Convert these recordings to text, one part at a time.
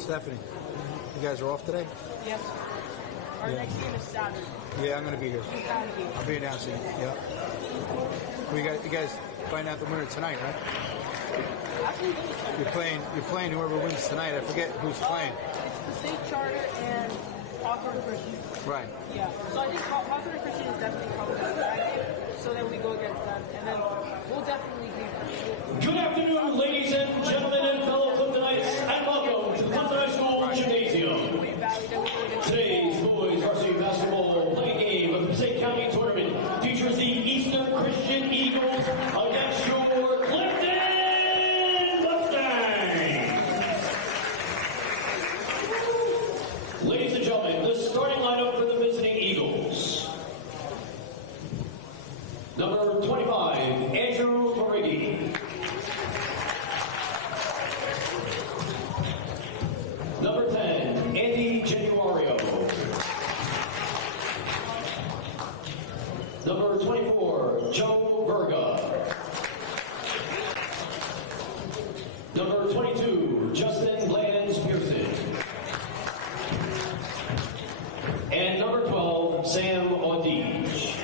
Stephanie, you guys are off today? Yes. Our next game is Saturday. Yeah, I'm going to be here. I'll be announcing. Yeah. You guys find out the winner tonight, right? Actually, You're playing whoever wins tonight. I forget who's playing. it's the State Charter and Hawthorne Christian. Right. Yeah. So I think Hawthorne Christian is definitely probably the that game, so that we go against them, and then we'll definitely beat them. Good afternoon, ladies and gentlemen, and fellow Cliftonites, and welcome to the Clifton High School Gymnasium. Today's boys varsity basketball play game of the Passaic County Tournament features the Eastern Christian Eagles against your Clifton Mustangs. Ladies and gentlemen, the starting lineup for the visiting Eagles. Number 25, Andrew Morigi. Number 10, Andy Genuario. Number 24, Joe Verga. Number 22, Justin Blands Pearson. And number 12, Sam Audige.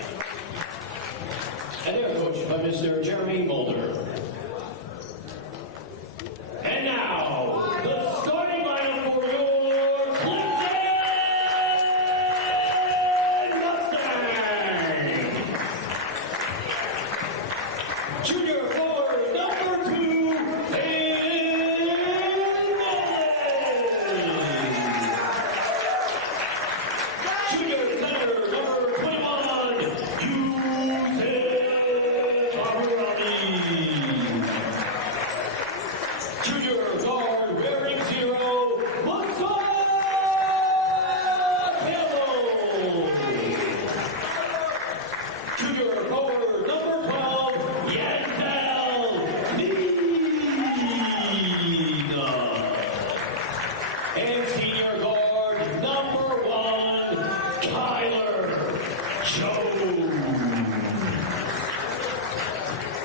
And they're coached by Mr. Jeremy Mulder. And now, the starting lineup for your Clifton Mustangs. Junior forward, number 2, Hayden Mullen. Junior center, number 21, Yusef Arami. Junior guard, wearing 0, Musa Campbell. Junior forward, number 12, Yantel Nina. And senior guard, number 1, Kyler Jones.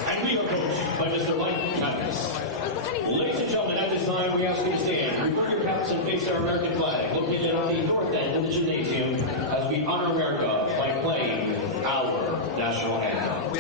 And we are coached by Mr. Mike Kappas. Ladies and gentlemen, at this time we ask you to stand, remove your caps and face our American flag, located on the north end of the gymnasium, as we honor America by playing our national anthem.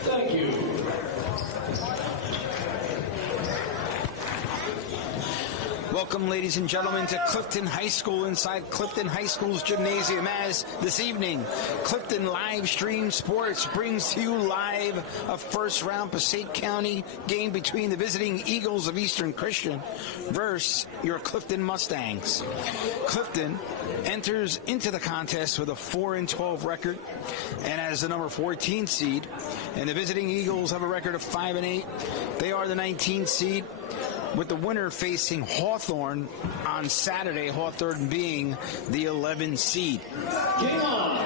Thank you. Welcome, ladies and gentlemen, to Clifton High School inside Clifton High School's gymnasium. As this evening, Clifton Live Stream Sports brings to you live a first-round Passaic County game between the visiting Eagles of Eastern Christian versus your Clifton Mustangs. Clifton enters into the contest with a 4-12 record and as the number 14 seed, and the visiting Eagles have a record of 5-8. They are the 19th seed, with the winner facing Hawthorne on Saturday, Hawthorne being the 11 seed. Game on.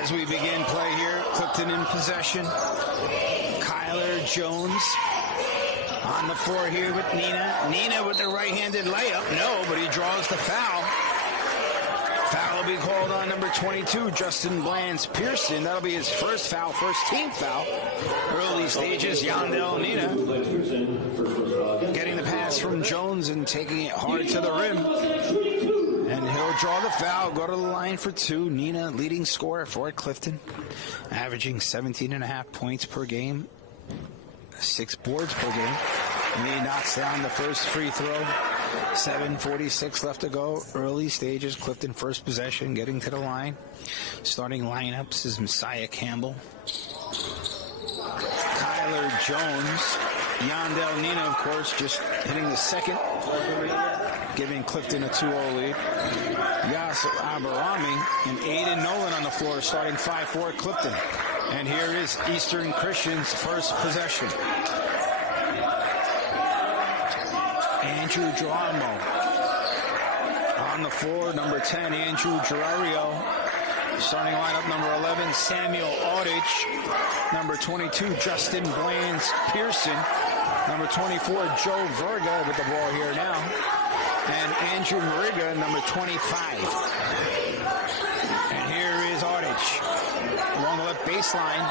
As we begin play here, Clifton in possession. Kyler Jones on the floor here with Nina. Nina with the right-handed layup. No, but he draws the foul. Foul Foul be called on number 22, Justin Bland's Pearson. That'll be his first foul, first team foul. Early stages, Yandel Nina getting the pass from Jones and taking it hard to the rim. And he'll draw the foul, go to the line for two. Nina, leading scorer for Clifton, averaging 17.5 points per game, 6 boards per game. And he knocks down the first free throw. 7:46 left to go. Early stages, Clifton first possession, getting to the line. Starting lineups is Messiah Campbell, Kyler Jones, Yandel Nina, of course, just hitting the second, giving Clifton a 2-0 lead. Yasser Abarami and Aiden Nolan on the floor, starting 5-4 Clifton. And here is Eastern Christian's first possession. Andrew Geronimo on the floor, number 10, Andrew Gerario. Starting lineup, number 11, Samuel Aldridge. Number 22, Justin Bland's Pearson. Number 24, Joe Verga with the ball here now. And Andrew Mariga, number 25. And here is Aldridge. Along the left baseline.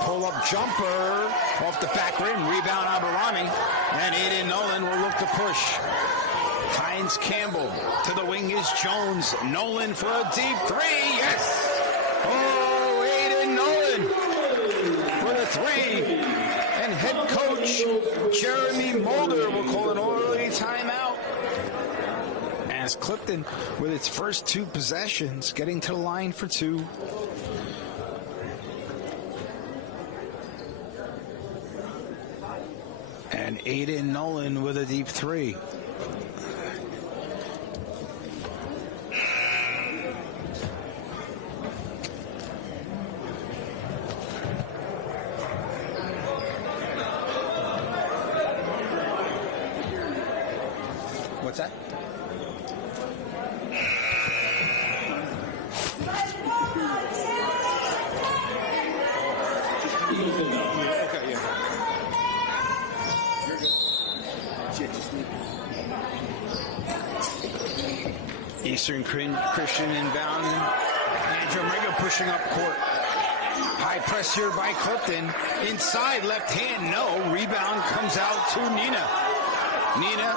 Pull-up jumper off the back rim. Rebound Abarami. And Aiden Nolan will look to push. Finds Campbell. To the wing is Jones. Nolan for a deep three. Yes! Oh, Aiden Nolan for the three. And head coach Jeremy Mulder will call an early timeout. As Clifton, with its first 2 possessions, getting to the line for 2. And Aiden Nolan with a deep three. What's that? Okay, yeah. Eastern Christian inbound. Andrew Mariga pushing up court. High press here by Clifton. Inside, left hand, no. Rebound comes out to Nina. Nina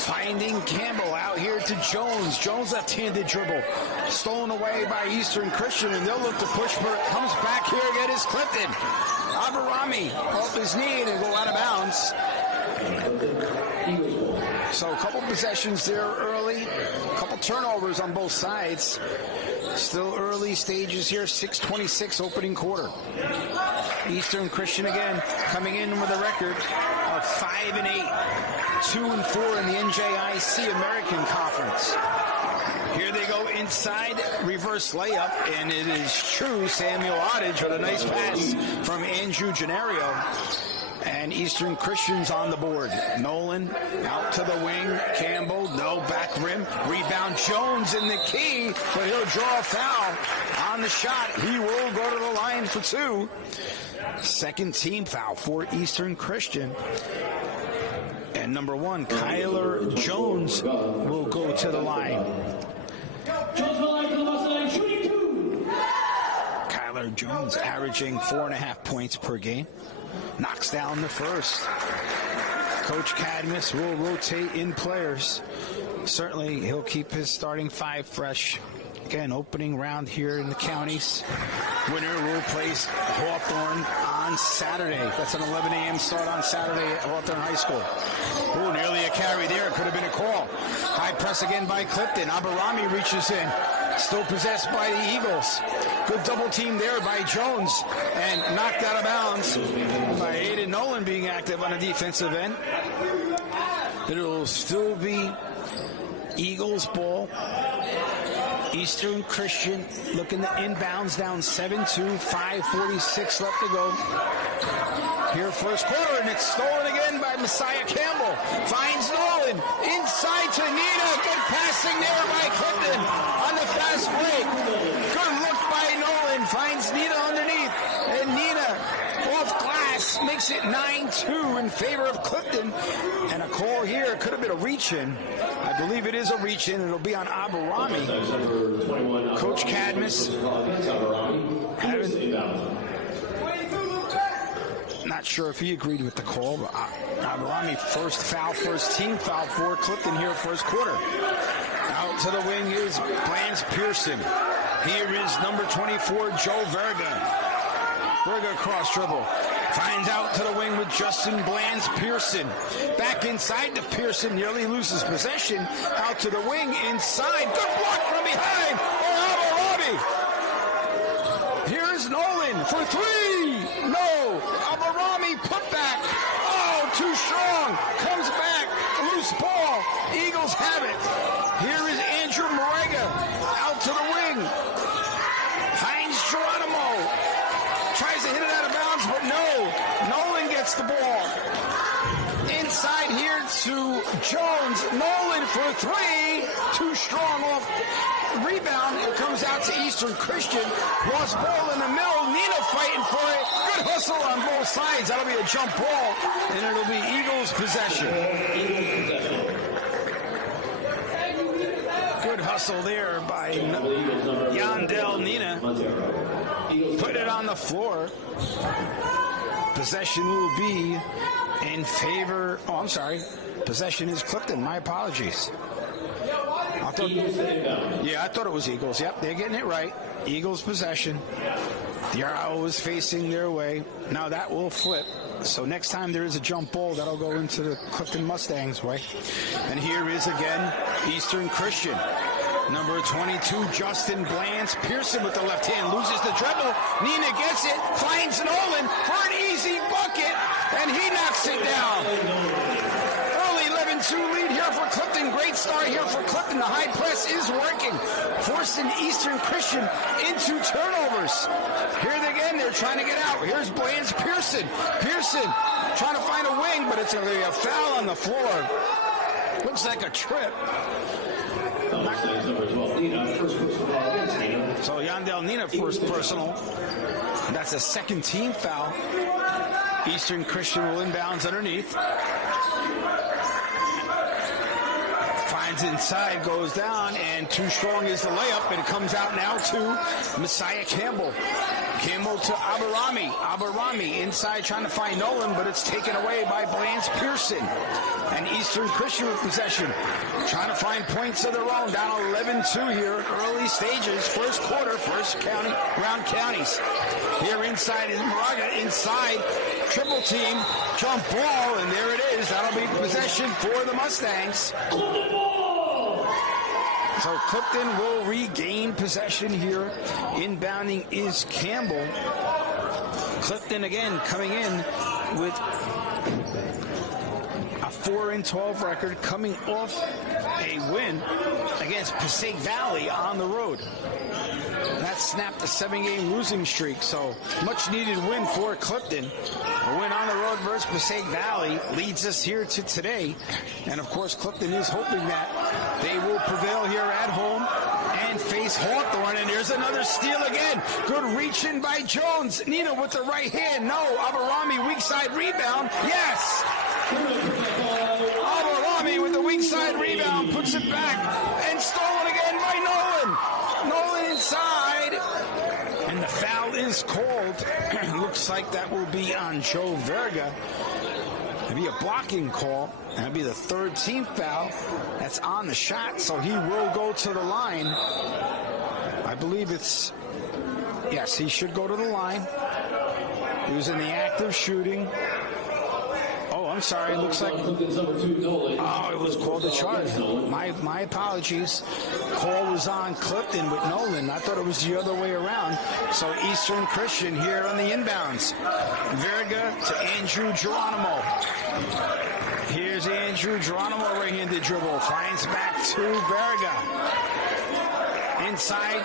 finding Campbell out here to Jones. Jones left-handed dribble. Stolen away by Eastern Christian, and they'll look to push, but it comes back here again is Clifton. Abarami off his knee and go out of bounds. So a couple possessions there early, a couple turnovers on both sides. Still early stages here, 6:26 opening quarter. Eastern Christian again coming in with a record of 5-8, 2-4 in the NJIC American Conference. Here they go inside, reverse layup, and it is true. Samuel Aldridge with a nice pass from Andrew Gerario. And Eastern Christian's on the board. Nolan out to the wing. Campbell, no, back rim. Rebound, Jones in the key, but he'll draw a foul on the shot. He will go to the line for 2. Second team foul for Eastern Christian. And number 1, Kyler Jones will go to the line. Kyler Jones averaging 4.5 points per game. Knocks down the first. Coach Cadmus will rotate in players. Certainly, he'll keep his starting 5 fresh. Again, opening round here in the counties. Winner will place Hawthorne on Saturday. That's an 11 a.m. start on Saturday at Hawthorne High School. Oh, nearly a carry there. Could have been a call. High press again by Clifton. Abarami reaches in. Still possessed by the Eagles. Good double team there by Jones. And knocked out of bounds by Aiden Nolan being active on the defensive end. It will still be Eagles ball. Eastern Christian looking to inbounds down 7-2, 5:46 left to go. Here first quarter, and it's stolen again by Messiah Campbell. Finds Nolan, inside to Nina. Good passing there by Clifton on the fast break. Good look by Nolan, finds Nina underneath. And Nina, off glass, makes makes it 9-2 in favor of Clifton. And a call here could have been a reach-in. I believe it is a reach-in. It'll be on Aberami. Coach Cadmus. Not sure if he agreed with the call, but Aberami first foul, first team foul for Clifton here first quarter. Out to the wing is Lance Pearson. Here is number 24, Joe Verga. Verga cross dribble. Finds out to the wing with Justin Blands Pearson. Back inside to Pearson. Nearly loses possession. Out to the wing inside. Good block from behind. Aberami. Here's Nolan for three. No. Aberami put back. Oh, too strong. Comes back. Loose ball. Eagles have it. Here is Andrew Morega. Out to the wing. Finds Geronimo. Tries to hit it out of bounds, but no. Nolan gets the ball. Inside here to Jones. Nolan for three. Too strong off rebound. It comes out to Eastern Christian. Lost ball in the middle. Nina fighting for it. Good hustle on both sides. That'll be a jump ball, and it'll be Eagles possession. Good hustle there by Yandel Nina. Put it on the floor. Possession will be in favor. Oh, I'm sorry. Possession is Clifton. My apologies. I thought it was Eagles. Yep, they're getting it right. Eagles possession. The arrow is facing their way. Now that will flip. So next time there is a jump ball, that'll go into the Clifton Mustangs' way. And here is again Eastern Christian. Number 22, Justin Blands Pearson with the left hand. Loses the dribble. Nina gets it. Finds Nolan for an easy bucket. And he knocks it down. Early 11-2 lead here for Clifton. Great start here for Clifton. The high press is working. Forcing Eastern Christian into turnovers. Here again, they're trying to get out. Here's Blands Pearson. Pearson trying to find a wing, but it's going to be a foul on the floor. Looks like a trip. So Yandel Nina first personal. That's a second team foul. Eastern Christian will inbounds underneath. Finds inside, goes down, and too strong is the layup, and it comes out now to Messiah Campbell. Campbell to Aberami. Aberami inside trying to find Nolan, but it's taken away by Blands Pearson. And Eastern Christian with possession. Trying to find points of their own. Down 11-2 here. Early stages. First quarter. First round counties. Here inside is Moraga. Inside. Triple team. Jump ball. And there it is. That'll be possession for the Mustangs. So Clifton will regain possession here. Inbounding is Campbell. Clifton again coming in with a 4-12 record, coming off a win against Passaic Valley on the road. That snapped a 7-game losing streak, so much needed win for Clifton. A win on the road versus Passaic Valley leads us here to today. And of course, Clifton is hoping that they will prevail here at home and face Hawthorne. And there's another steal again. Good reach in by Jones. Nina with the right hand. No. Aberami weak side rebound. Yes. Aberami with the weak side rebound puts it back and stolen again by Nolan. Nolan inside. And the foul is called. Looks like that will be on Joe Verga. It'll be a blocking call. That'll be the third team foul. That's on the shot, so he will go to the line. I believe it's... Yes, he should go to the line. He was in the act of shooting. Oh, I'm sorry. It looks like... Oh, it was called a charge. My apologies. Call was on Clifton with Nolan. I thought it was the other way around. So Eastern Christian here on the inbounds. Verga to Andrew Geronimo. Here's Andrew Geronimo, right-handed dribble. Finds back to Verga. Inside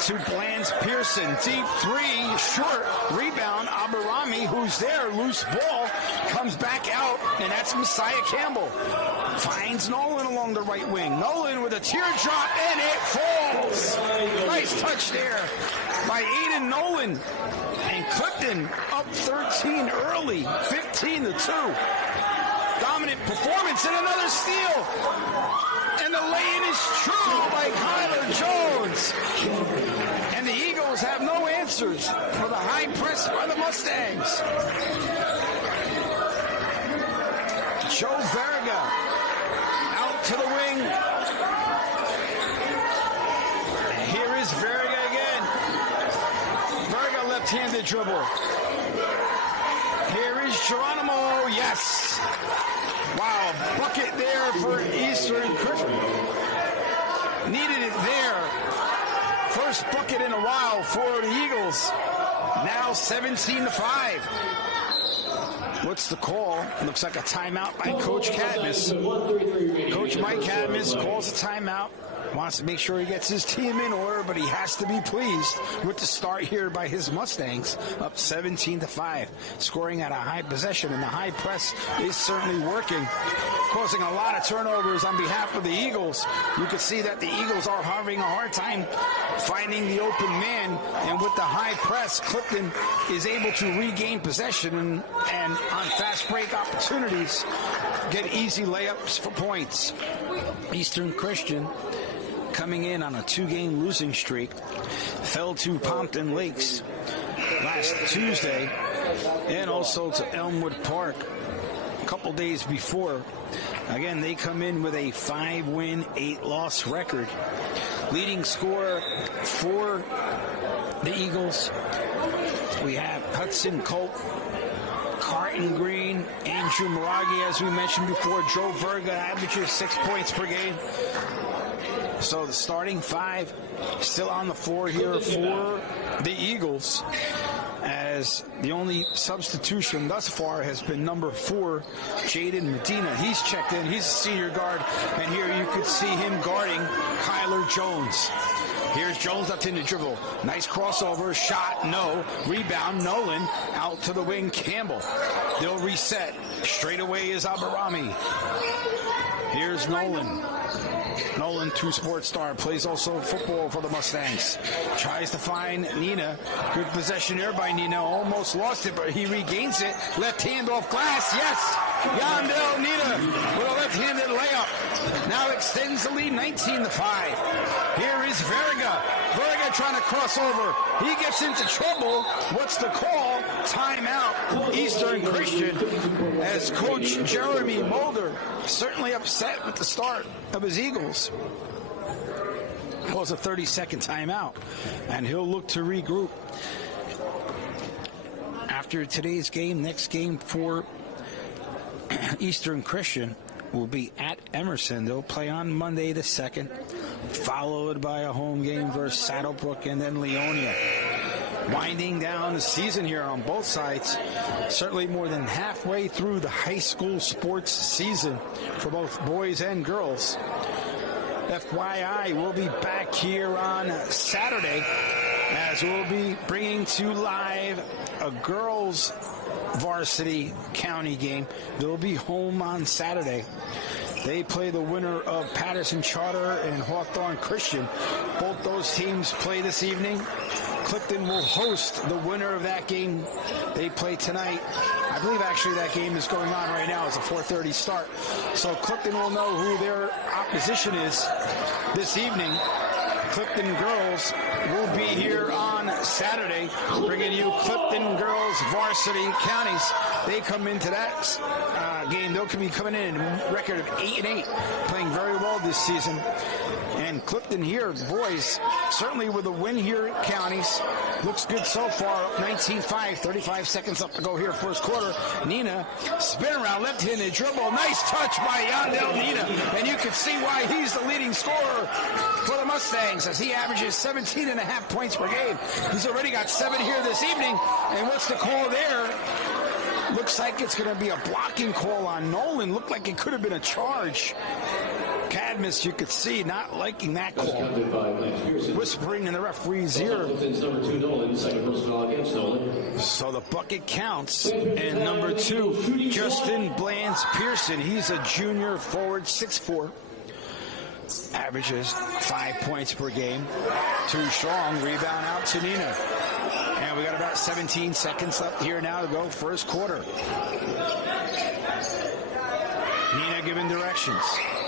to Blands Pearson. Deep three, short rebound. Aberami, who's there, loose ball, comes back out, and that's Messiah Campbell. Finds Nolan along the right wing. Nolan with a teardrop, and it falls. Nice touch there by Aiden Nolan. And Clifton up 13 early, 15-2. Dominant performance and another steal. And the lay-in is true by Kyler Jones. And the Eagles have no answers for the high press by the Mustangs. Joe Verga out to the wing. And here is Verga again. Verga left-handed dribble. Here is Geronimo. Yes. Wow, bucket there for Eastern Christian. Needed it there. First bucket in a while for the Eagles. Now 17-5. What's the call? Looks like a timeout by Coach Cadmus. Coach Mike Cadmus calls a timeout. Wants to make sure he gets his team in order, but he has to be pleased with the start here by his Mustangs, up 17-5, scoring at a high possession, and the high press is certainly working, causing a lot of turnovers on behalf of the Eagles. You can see that the Eagles are having a hard time finding the open man, and with the high press, Clifton is able to regain possession and on fast break opportunities, get easy layups for points. Eastern Christian, coming in on a 2-game losing streak, fell to Pompton Lakes last Tuesday and also to Elmwood Park a couple days before. Again, they come in with a 5-win, 8-loss record. Leading scorer for the Eagles, we have Hudson Colt, Carton Green, Andrew Maragi, as we mentioned before. Joe Verga averages 6 points per game. So the starting 5 still on the floor here for the Eagles, as the only substitution thus far has been number 4, Jaden Medina. He's checked in. He's a senior guard, and here you could see him guarding Kyler Jones. Here's Jones up in the dribble. Nice crossover. Shot, no. Rebound, Nolan. Out to the wing, Campbell. They'll reset. Straight away is Abarami. Here's Nolan. Nolan, 2-sport star, plays also football for the Mustangs. Tries to find Nina. Good possession there by Nina. Almost lost it, but he regains it. Left hand off glass. Yes! Yandel Nina with a left-handed layup. Now extends the lead 19-5. Here is Verga. Verga trying to cross over. He gets into trouble. What's the call? Timeout. Eastern Christian, as Coach Jeremy Mulder certainly upset with the start of his Eagles. Calls a 30-second timeout, and he'll look to regroup. After today's game, next game for Eastern Christian will be at Emerson. They'll play on Monday the 2nd, followed by a home game versus Saddlebrook and then Leonia. Winding down the season here on both sides, certainly more than halfway through the high school sports season for both boys and girls. FYI, we'll be back here on Saturday as we'll be bringing to live a girls' varsity county game. They'll be home on Saturday. They play the winner of Patterson Charter and Hawthorne Christian. Both those teams play this evening. Clifton will host the winner of that game. They play tonight. I believe actually that game is going on right now. It's a 4:30 start. So Clifton will know who their opposition is this evening. Clifton girls will be here on Saturday, bringing you Clifton girls varsity counties. They come into that game. They'll be coming in a record of 8-8, playing very well this season. And Clifton here, boys, certainly with a win here at counties, looks good so far. 19-5, 35 seconds up to go here, first quarter. Nina, spin around, left-handed dribble. Nice touch by Yandel Nina. And you can see why he's the leading scorer for the Mustangs, as he averages 17.5 points per game. He's already got 7 here this evening. And what's the call there? Looks like it's going to be a blocking call on Nolan. Looked like it could have been a charge. Cadmus, you could see, not liking that call. Whispering in the referee's ear. So the bucket counts. And number 2, Justin Blands Pearson. He's a junior forward, 6'4". Averages 5 points per game. Too strong. Rebound out to Nina. And we got about 17 seconds left here now to go, first quarter. Nina giving directions.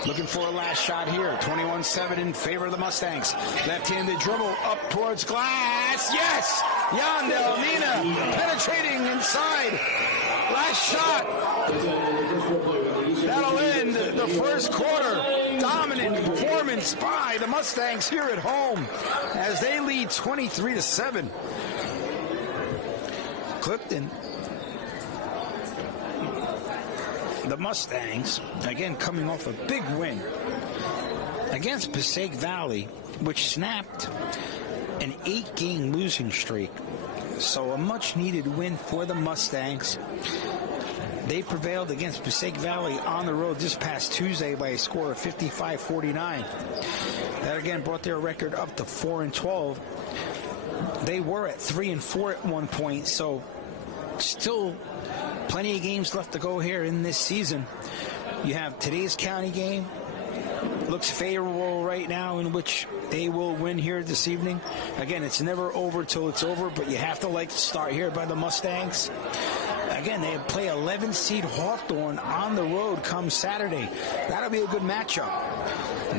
Looking for a last shot here. 21-7 in favor of the Mustangs. Left-handed dribble up towards glass. Yes! Yandel Nina penetrating inside. Last shot. That'll end the first quarter. Dominant performance by the Mustangs here at home as they lead 23-7. Clifton. The Mustangs, again, coming off a big win against Passaic Valley, which snapped an 8-game losing streak. So a much-needed win for the Mustangs. They prevailed against Passaic Valley on the road this past Tuesday by a score of 55-49. That, again, brought their record up to 4-12. They were at 3-4 at one point, so still plenty of games left to go here in this season. You have today's county game. Looks favorable right now, in which they will win here this evening. Again, it's never over till it's over, but you have to like to start here by the Mustangs. Again, they play 11-seed Hawthorne on the road come Saturday. That'll be a good matchup.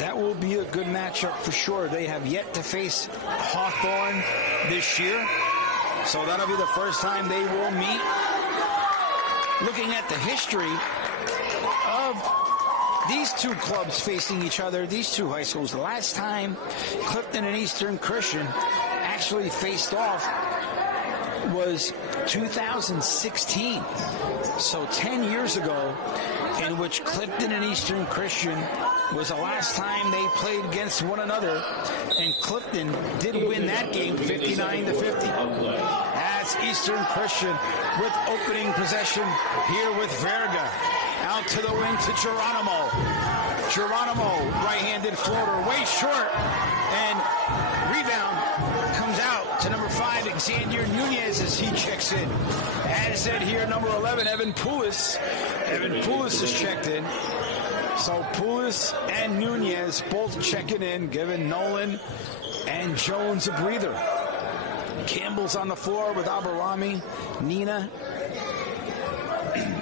That will be a good matchup for sure. They have yet to face Hawthorne this year, so that'll be the first time they will meet. Looking at the history of these two clubs facing each other, these two high schools, the last time Clifton and Eastern Christian actually faced off was 2016. So 10 years ago, in which Clifton and Eastern Christian was the last time they played against one another, and Clifton did win that game 59-50. As Eastern Christian with opening possession here with Verga. Out to the wing to Geronimo. Geronimo, right-handed floater, way short. And rebound comes out to number 5, Xavier Nunez, as he checks in. As said here, number 11, Evan Poulis. Evan Poulis is checked in. So Poulis and Nunez both checking in, giving Nolan and Jones a breather. Campbell's on the floor with Aberami, Nina.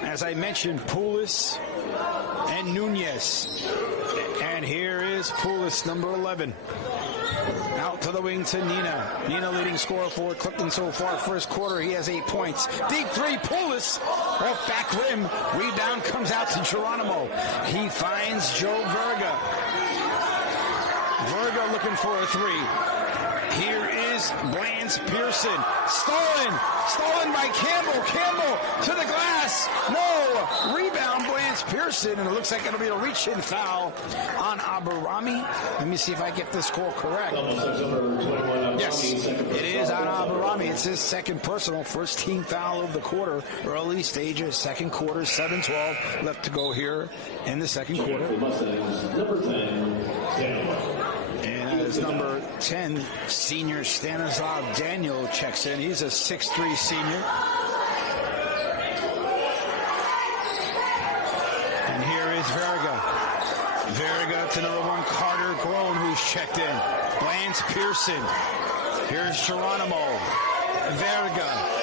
As I mentioned, Poulis and Nunez. And here is Poulis, number 11. Out to the wing to Nina. Nina leading scorer for Clifton so far. First quarter, he has 8 points. Deep three, Poulis. Off back rim. Rebound comes out to Geronimo. He finds Joe Verga. Verga looking for a three. Here is Blance Pearson. Stolen by Campbell. Campbell to the glass. No. Rebound, Blance Pearson. And it looks like it'll be a reach-in foul on Aberami. Let me see if I get the score correct. Yes, it is on Aberami. It's his second personal. First team foul of the quarter. Early stages, second quarter, 7-12 left to go here in the second quarter. Number 10, As number 10, senior Stanislav Daniel checks in. He's a 6'3 senior. And here is Verga. Verga to number 1, Carter Groen, who's checked in. Blance Pearson. Here's Geronimo. Verga.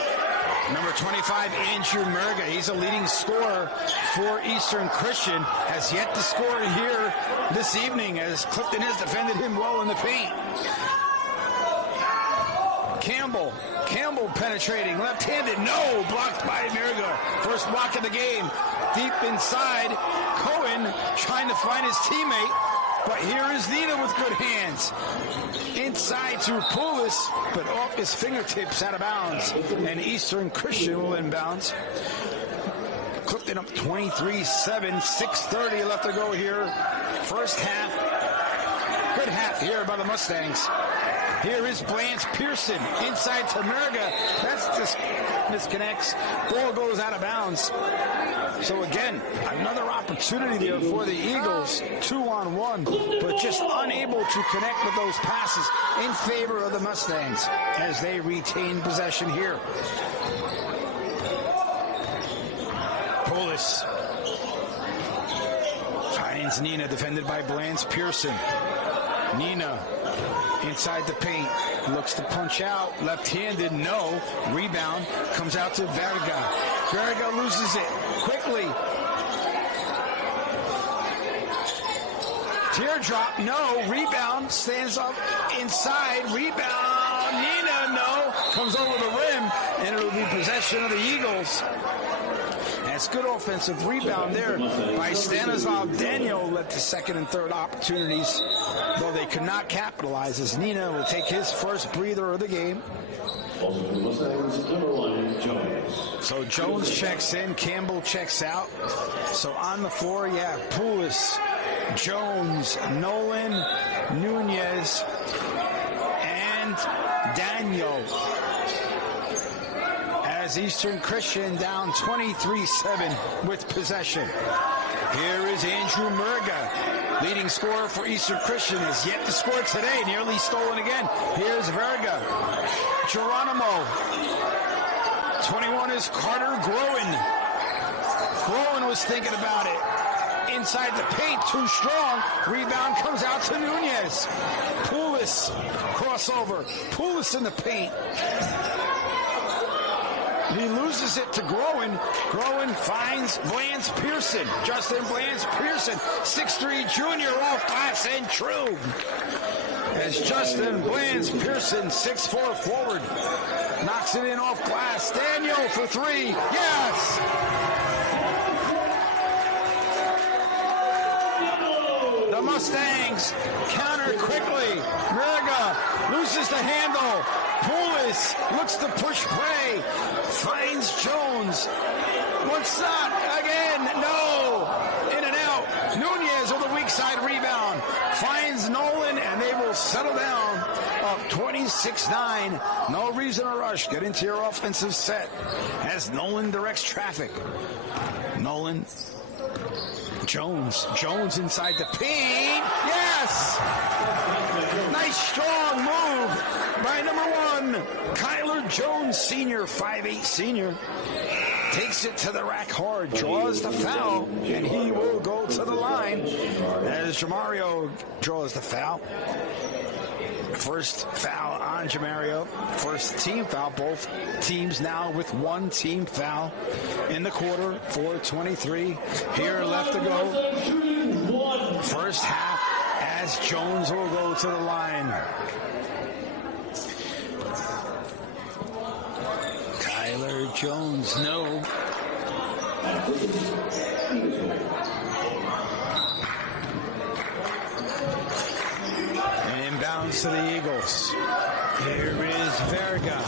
Number 25, Andrew Murga. He's a leading scorer for Eastern Christian. Has yet to score here this evening as Clifton has defended him well in the paint. Campbell penetrating. Left-handed. No. Blocked by Murga. First block of the game. Deep inside. Cohen trying to find his teammate. But here is Nina with good hands. Inside to Poulis, but off his fingertips out of bounds. And Eastern Christian will inbounds. Clifton up 23-7, 6:30 left to go here. First half. Good half here by the Mustangs. Here is Blance Pearson. Inside to Murga. That's just disconnects. Ball goes out of bounds. So again, another opportunity there for the Eagles, 2-on-1, but just unable to connect with those passes in favor of the Mustangs as they retain possession here. Poulis finds Nina, defended by Blance Pearson. Nina inside the paint. Looks to punch out. Left-handed, no. Rebound comes out to Verga. Verga loses it quickly. Teardrop, no. Rebound, stands up inside. Rebound, Nina, no. Comes over the rim, and it'll be possession of the Eagles. That's good offensive rebound there by Stanislav. Daniel led to second and third opportunities, though they could not capitalize, as Nina will take his first breather of the game. So Jones checks in, Campbell checks out. So on the floor, Poulis, Jones, Nolan, Nunez, and Daniel. As Eastern Christian down 23-7 with possession. Here is Andrew Murga, leading scorer for Eastern Christian, has yet to score today, nearly stolen again. Here's Verga. Geronimo. 21 is Carter Groen. Groen was thinking about it. Inside the paint, too strong. Rebound comes out to Nunez. Poulis, crossover. Poulis in the paint. He loses it to Groen. Groen finds Blance Pearson. Justin Blance Pearson, 6'3" junior, off glass and true. As Justin Blance Pearson, 6'4" forward, knocks it in off glass. Daniel for three. Yes! The Mustangs counter quickly. Murga loses the handle. Poulis looks to push play. Finds Jones. One shot again. No. In and out. Nunez on the weak side rebound. Finds Nolan, and they will settle down up 26-9. No reason to rush. Get into your offensive set as Nolan directs traffic. Nolan. Jones inside the paint. Yes! Nice strong move by number one, Kyler Jones Sr., 5'8" senior. Takes it to the rack hard, draws the foul, and he will go to the line as Jamario draws the foul. First foul on Jamario. First team foul. Both teams now with one team foul in the quarter. 4:23 here left to go. First half as Jones will go to the line. Kyler Jones, no. Inbounds to the Eagles. Here is Verga.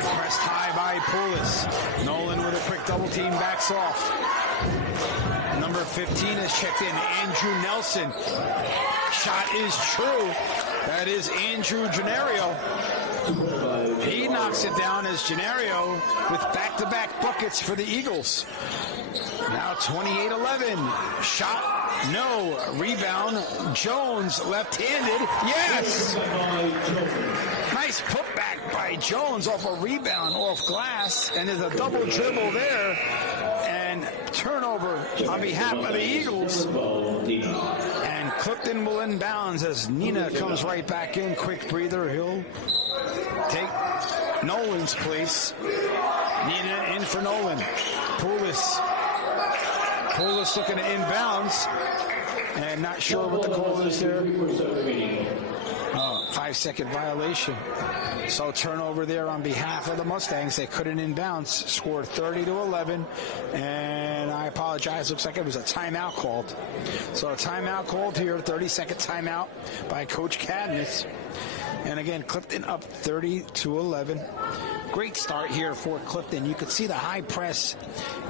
Pressed high by Poulis. Nolan with a quick double team, backs off. Number 15 is checked in. Andrew Nelson. Shot is true. That is Andrew Gennario. He knocks it down as Gennario with back-to-back buckets for the Eagles. Now 28-11. Shot. No. Rebound. Jones left-handed. Yes! Nice putback by Jones off a rebound off glass. And there's a double dribble there. And turnover on behalf of the Eagles. And Clifton will inbounds as Nina comes right back in. Quick breather. He'll take Nolan's place. Nina in for Nolan. Poulis looking to inbounds. And not sure what the call is there. 5-second violation. So turnover there on behalf of the Mustangs. They couldn't inbounds. Scored 30-11. And I apologize. Looks like it was a timeout called. So a timeout called here. 30-second timeout by Coach Cadmus. And again, Clifton up 30-11. Great start here for Clifton. You could see the high press.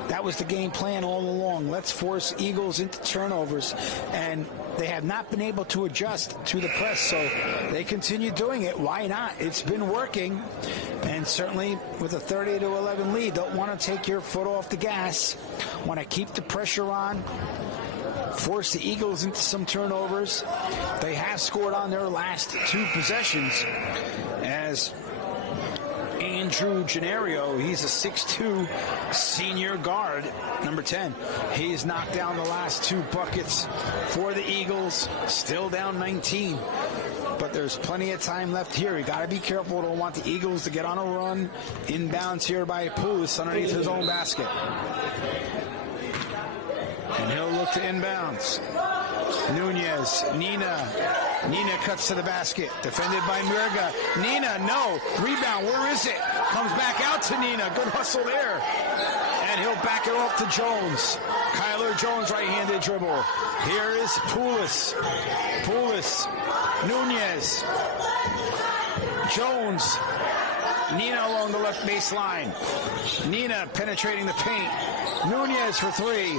That was the game plan all along. Let's force Eagles into turnovers. And they have not been able to adjust to the press, so they continue doing it. Why not? It's been working. And certainly with a 30-11 lead, don't want to take your foot off the gas. Want to keep the pressure on. Force the Eagles into some turnovers. They have scored on their last two possessions as Andrew Gennario, he's a 6'2" senior guard, number 10. He's knocked down the last two buckets for the Eagles, still down 19. but there's plenty of time left here. You got to be careful. Don't want the Eagles to get on a run. Inbounds here by Poulos underneath his own basket. And he'll look to inbounds. Nunez, Nina cuts to the basket. Defended by Murga. Nina, no. Rebound, where is it? Comes back out to Nina. Good hustle there. And he'll back it off to Jones. Kyler Jones, right-handed dribble. Here is Poulos. Nunez. Jones. Nina along the left baseline. Nina penetrating the paint. Nunez for three.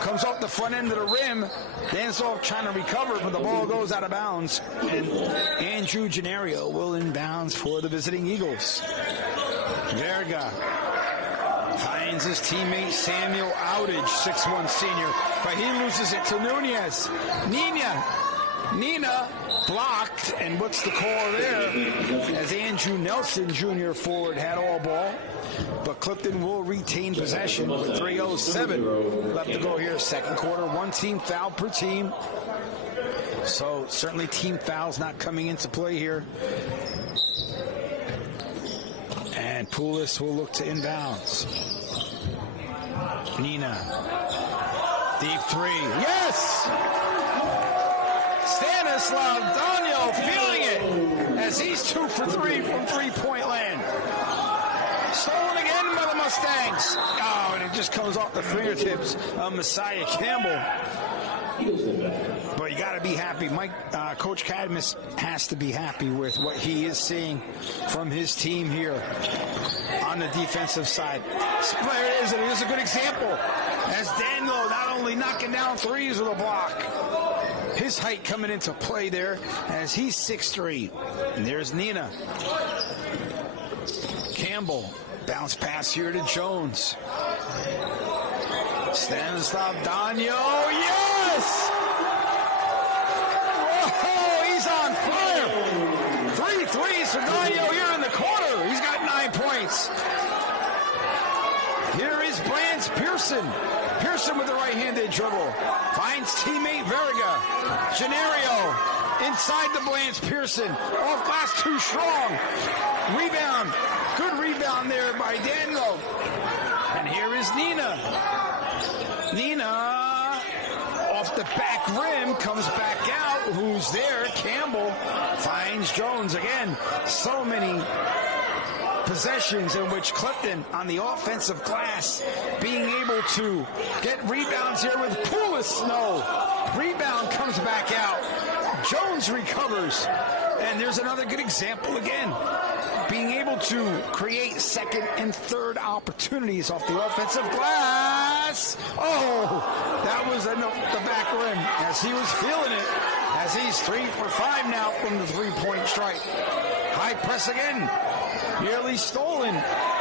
Comes off the front end of the rim. Danzov trying to recover, but the ball goes out of bounds. And Andrew Gennaro will inbounds for the visiting Eagles. Verga finds his teammate Samuel Outridge, 6'1" senior, but he loses it to Nunez. Nina blocked, and what's the call there? As Andrew Nelson, Jr. forward, had all ball. But Clifton will retain possession with 3:07 left to go here. Second quarter, one team foul per team. So certainly team fouls not coming into play here. And Poulos will look to inbounds. Nina. Deep three. Yes! Stanislav Daniel feeling it as he's 2 for 3 from three-point land. Stolen again by the Mustangs. Oh, and it just comes off the fingertips of Messiah Campbell. But you got to be happy. Coach Cadmus has to be happy with what he is seeing from his team here on the defensive side. There it is, and it is a good example. As Daniel not only knocking down threes with a block, his height coming into play there as he's 6'3". And there's Nina. Campbell. Bounce pass here to Jones. Stanislav Daniel. Yes! Whoa, he's on fire. 3 threes for Daniel here in the corner. He's got 9 points. Here is Blance Pearson. Pearson with the right-handed dribble. Finds teammate Verga. Gennaro inside the Blance Pearson. Off glass too strong. Rebound. Good rebound there by Daniel. And here is Nina. Nina off the back rim, comes back out. Who's there? Campbell finds Jones again. So many possessions in which Clifton on the offensive glass being able to get rebounds here with Poulos. No. Rebound comes back out. Jones recovers. And there's another good example again. Being able to create second and third opportunities off the offensive glass. Oh, that was enough the back rim as he was feeling it. As he's 3 for 5 now from the three-point strike. High press again. Nearly stolen.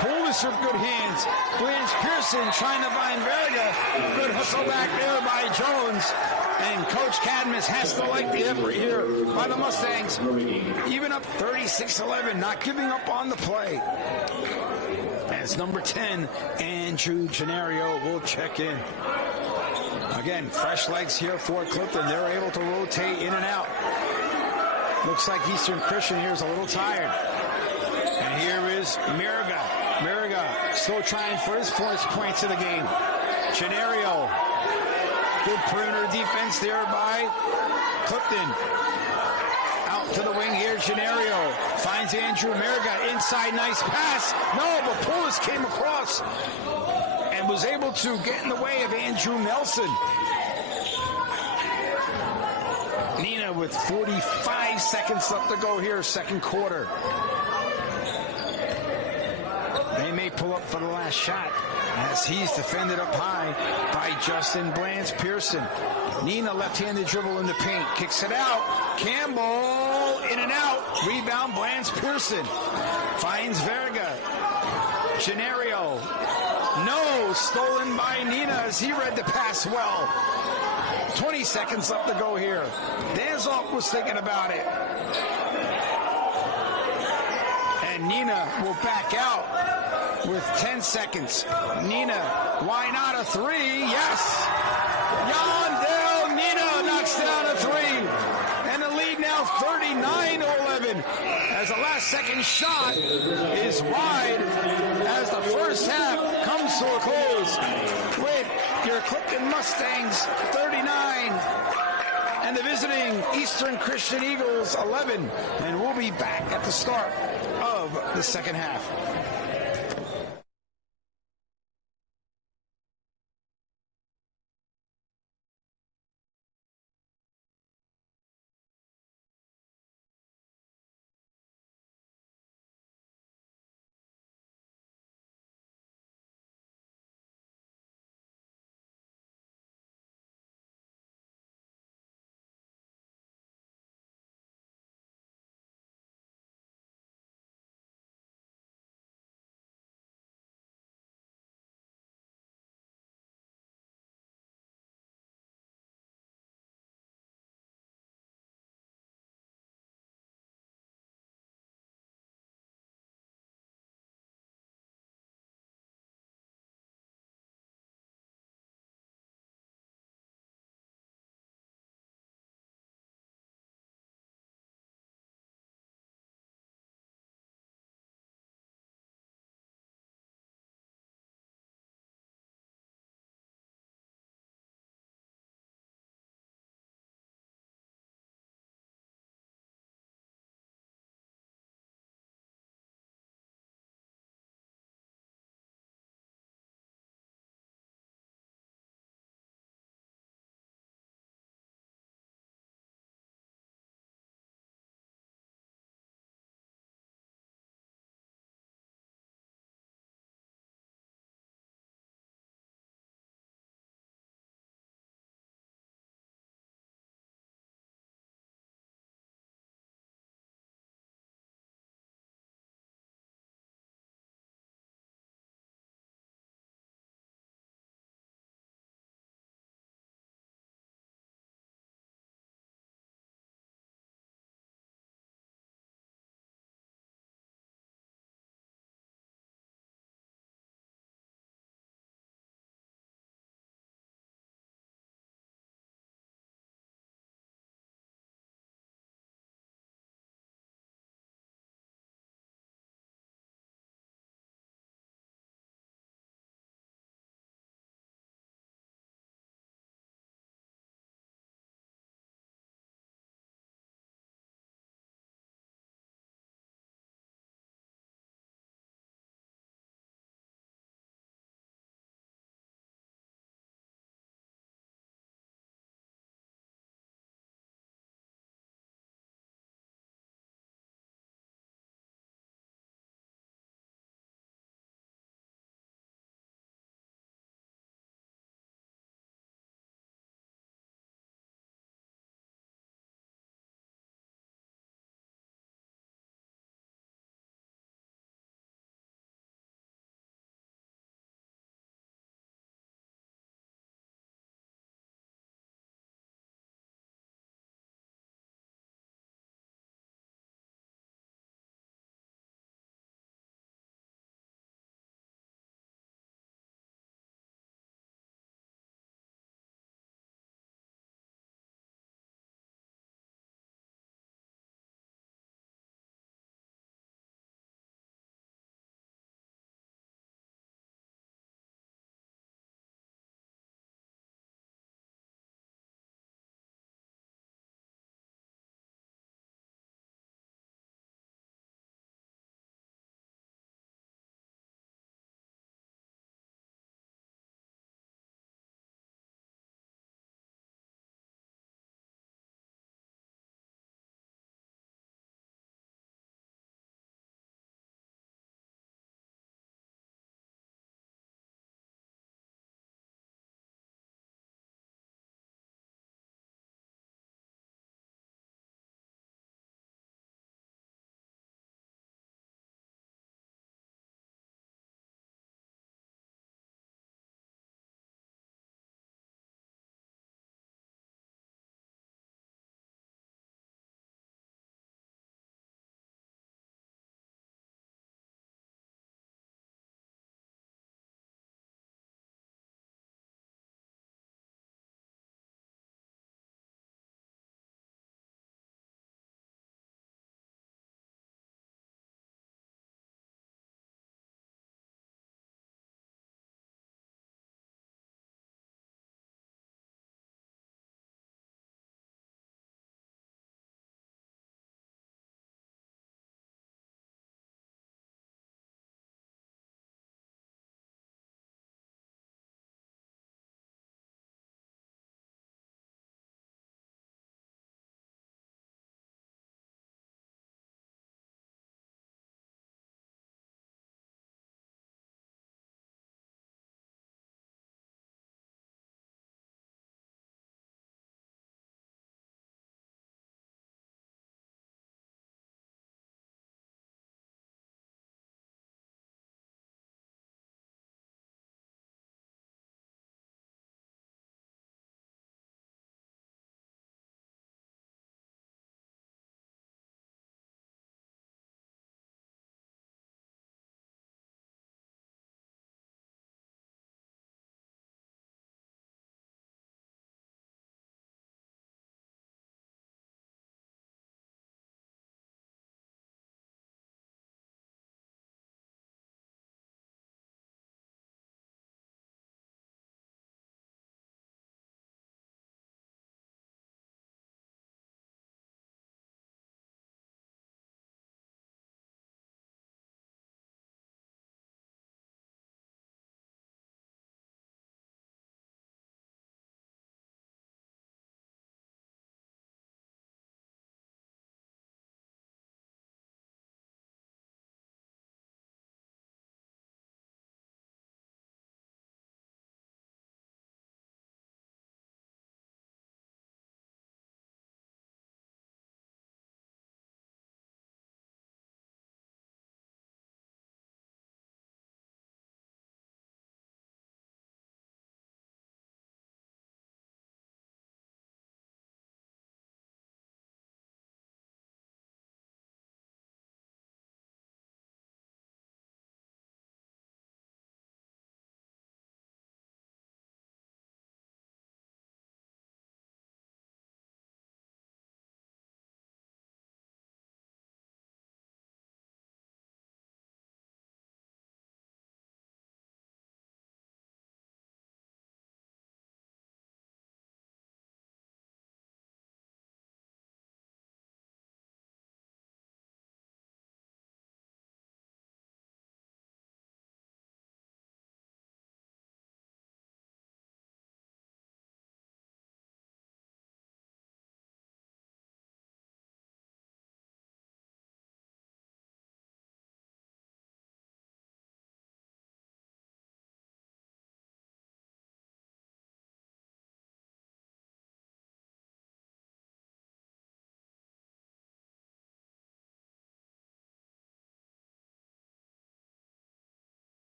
Poulos with good hands. Blance Pearson trying to find Verga. Good hustle back there by Jones. And Coach Cadmus has to like the effort here by the Mustangs. Even up 36-11, not giving up on the play. As number 10, Andrew Gennaro will check in. Again, fresh legs here for Clifton. They're able to rotate in and out. Looks like Eastern Christian here is a little tired. And here is Murga. Murga still trying for his first points of the game. Gennaro. Good perimeter defense there by Clifton. Out to the wing here, Gennaro finds Andrew Murga. Inside, nice pass. No, but Poulos came across and was able to get in the way of Andrew Nelson. Nina with 45 seconds left to go here, second quarter. They may pull up for the last shot as he's defended up high by Justin Blance Pearson. Nina left-handed dribble in the paint, kicks it out. Campbell in and out. Rebound, Blance Pearson. Finds Verga. Gennaro. No, stolen by Nina as he read the pass well. 20 seconds left to go here. Danzov was thinking about it. And Nina will back out with 10 seconds. Nina, why not a three? Yes! Yandel Nina knocks down a three. And the lead now now 39-11 as the last second shot is wide as the first half comes to a close with your Clifton Mustangs 39 and the visiting Eastern Christian Eagles 11. And we'll be back at the start of the second half.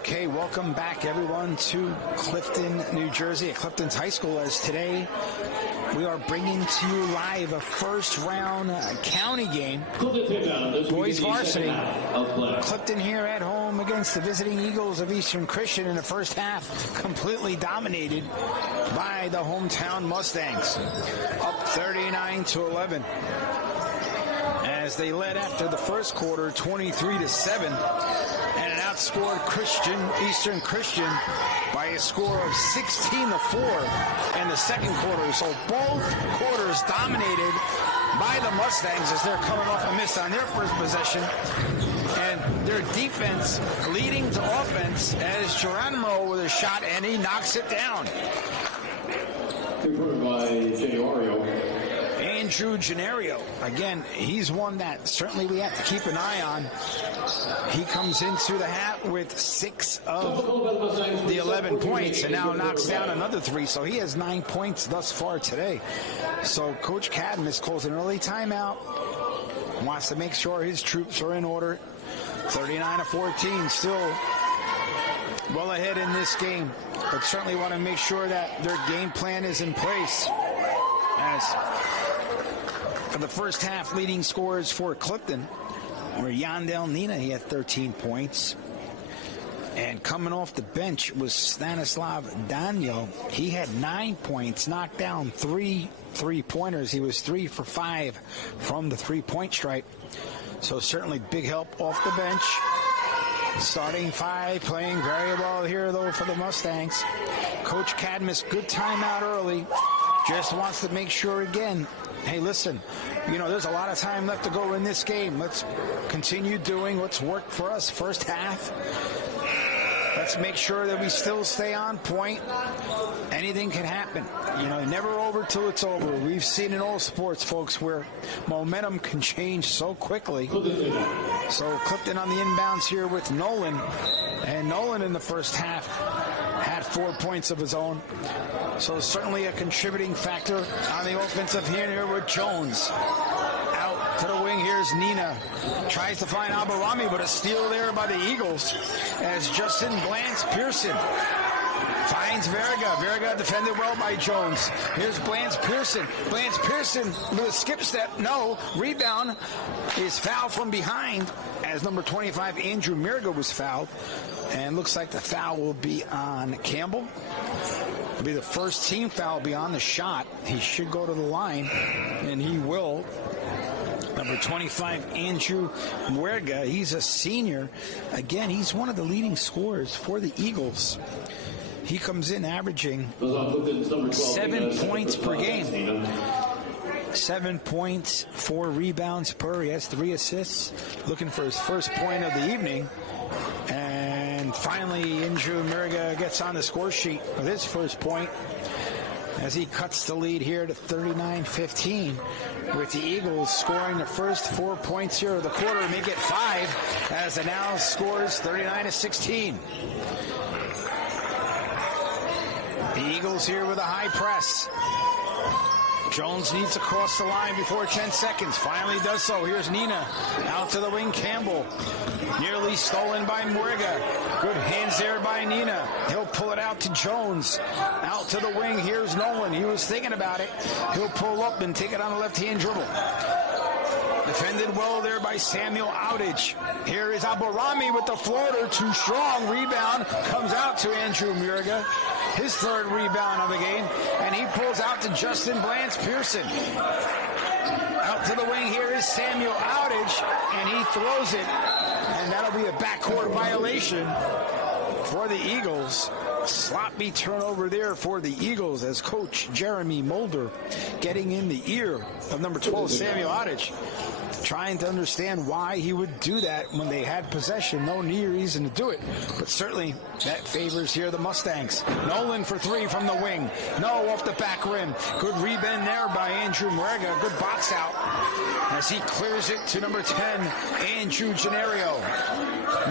Okay, welcome back, everyone, to Clifton, New Jersey, at Clifton's High School, as today we are bringing to you live a first-round county game. Boys varsity. Clifton here at home against the visiting Eagles of Eastern Christian in the first half, completely dominated by the hometown Mustangs, up 39-11. As they led after the first quarter, 23-7, and outscored Eastern Christian by a score of 16-4 in the second quarter. So both quarters dominated by the Mustangs as they're coming off a miss on their first possession, and their defense leading to offense as Geronimo with a shot, and he knocks it down. Reported by Januario. Andrew Gennario, again, he's one that certainly we have to keep an eye on. He comes into the hat with 6 of the 11 points and now knocks down another 3, so he has 9 points thus far today. So Coach Cadmus calls an early timeout, wants to make sure his troops are in order. 39-14, still well ahead in this game, but certainly want to make sure that their game plan is in place. As for the first half, leading scorers for Clifton were Yandel Nina. He had 13 points. And coming off the bench was Stanislav Daniel. He had 9 points, knocked down 3 3-pointers. He was 3 for 5 from the three-point stripe. So certainly big help off the bench. Starting 5, playing very well here, though, for the Mustangs. Coach Cadmus, good timeout early. Just wants to make sure again, hey, listen, there's a lot of time left to go in this game. Let's continue doing what's worked for us first half. Let's make sure that we still stay on point. Anything can happen. Never over till it's over. We've seen in all sports, folks, where momentum can change so quickly. So Clifton on the inbounds here with Nolan. And Nolan in the first half had 4 points of his own. So certainly a contributing factor on the offensive here with Jones. Out to the wing, here's Nina. Tries to find Abarami, but a steal there by the Eagles as Justin Blance-Pearson finds Verga. Verga defended well by Jones. Here's Blance-Pearson. Blance-Pearson with a skip step. No. Rebound is fouled from behind as number 25, Andrew Mirga, was fouled. And looks like the foul will be on Campbell. It'll be the first team foul beyond the shot. He should go to the line, and he will. Number 25, Andrew Muerga. He's a senior. Again, he's one of the leading scorers for the Eagles. He comes in averaging 7 points per game. 7 points, 4 rebounds per. He has 3 assists. Looking for his first point of the evening. And finally, Andrew Murga gets on the score sheet with his first point as he cuts the lead here to 39-15, with the Eagles scoring the first 4 points here of the quarter, make it 5 as it now scores 39-16. The Eagles here with a high press. Jones needs to cross the line before 10 seconds. Finally does so. Here's Nina. Out to the wing, Campbell. Nearly stolen by Muerga. Good hands there by Nina. He'll pull it out to Jones. Out to the wing. Here's Nolan. He was thinking about it. He'll pull up and take it on the left-hand dribble. Defended well there by Samuel Outidge. Here is Aborami with the floater. Too strong. Rebound comes out to Andrew Muerga. His third rebound of the game. And he pulls out to Justin Blance-Pearson. Out to the wing here is Samuel Outidge. And he throws it. And that'll be a backcourt violation for the Eagles. Sloppy turnover there for the Eagles as Coach Jeremy Mulder getting in the ear of number 12, Samuel Outidge, trying to understand why he would do that when they had possession. No reason to do it, but certainly that favors here the Mustangs. Nolan for 3 from the wing. No, off the back rim. Good rebound there by Andrew Muerga. Good box out as he clears it to number 10, Andrew Gennario.